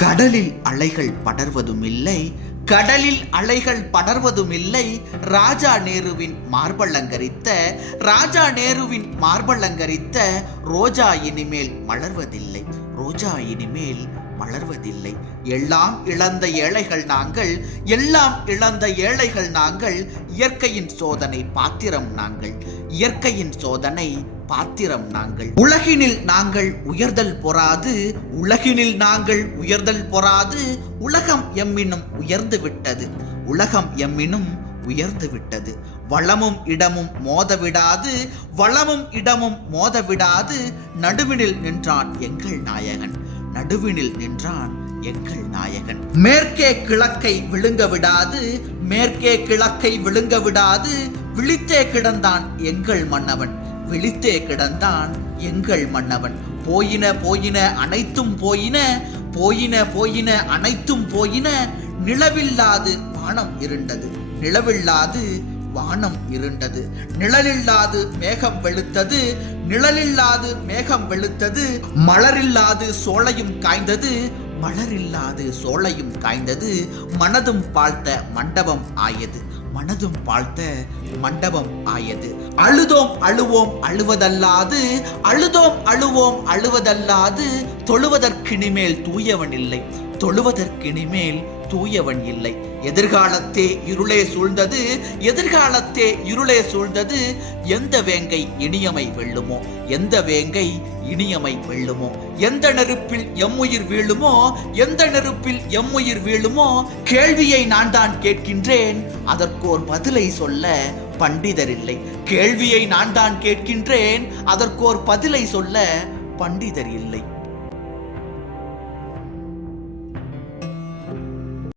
கடலில் அலைகள் படர்வதும் இல்லை கடலில் அலைகள் படர்வதும் இல்லை ராஜா நேருவின் மார்பளங்கரித்த ராஜா நேருவின் மார்பளங்கரித்த ரோஜா இனிமேல் மலர்வதில்லை ரோஜா இனிமேல் மலர்வதில்லை. எல்லாம் இழந்த ஏழைகள் நாங்கள் எல்லாம் இழந்த ஏழைகள் நாங்கள் இயற்கையின் சோதனை பாத்திரம் நாங்கள். இயற்கையின் சோதனை பாத்திரம் நாங்கள். உலகினில் நாங்கள் உயர்தல் பொறாது உலகினில் நாங்கள் உயர்தல் பொறாது உலகம் எம்மினும் உயர்ந்து விட்டது. உலகம் எம்மினும் உயர்ந்து விட்டது. வளமும் இடமும் மோதவிடாது வளமும் இடமும் மோதவிடாது நடுவினில் நின்றான் எங்கள் நாயகன். நடுவினில் நின்றான் எங்கள் நாயகன். மேற்கே கிழக்கை விழுங்க விடாது மேற்கே கிழக்கை விழுங்க விடாது விழித்தே கிடந்தான் எங்கள் மன்னவன். விழித்தே கிடந்தான் எங்கள் மன்னவன். போயின போயின அனைத்தும் போயின போயின போயின அனைத்தும் போயின நிலவில்லாது வானம் இருண்டது. நிலவில்லாது வானம் இருண்டது. நிழலில்லாது மேகம் வெளுத்தது. நிழலில்லாது மேகம் வெளுத்தது. மலரில்லாது சோலையும் காய்ந்தது. மலரில்லாது சோலையும் காய்ந்தது. மனதும் பாழ்த்த மண்டபம் ஆயது. மனதும் பாழ்த்த மண்டபம் ஆயது. அழுதோம் அழுவோம் அழுவதல்லாது. அழுதோம் அழுவோம் அழுவதல்லாது. தொழுவதற்கினிமேல் தூயவன் இல்லை. தொழுவதற்கினிமேல் தூயவன் இல்லை. எதிர்காலத்தே இருளே சூழ்ந்தது எதிர்காலத்தே இருளே சூழ்ந்தது. எந்த வேங்கை இனியமை வெள்ளுமோ எந்த வேங்கை இனியமை வெள்ளுமோ எந்த நெருப்பில் எம்முயிர் வீழுமோ எந்த நெருப்பில் எம்முயிர் வீழுமோ கேள்வியை நான் தான் கேட்கின்றேன். அதற்கோர் பதிலை சொல்ல பண்டிதர் இல்லை. கேள்வியை நான் தான் கேட்கின்றேன். அதற்கோர் பதிலை சொல்ல பண்டிதர் இல்லை.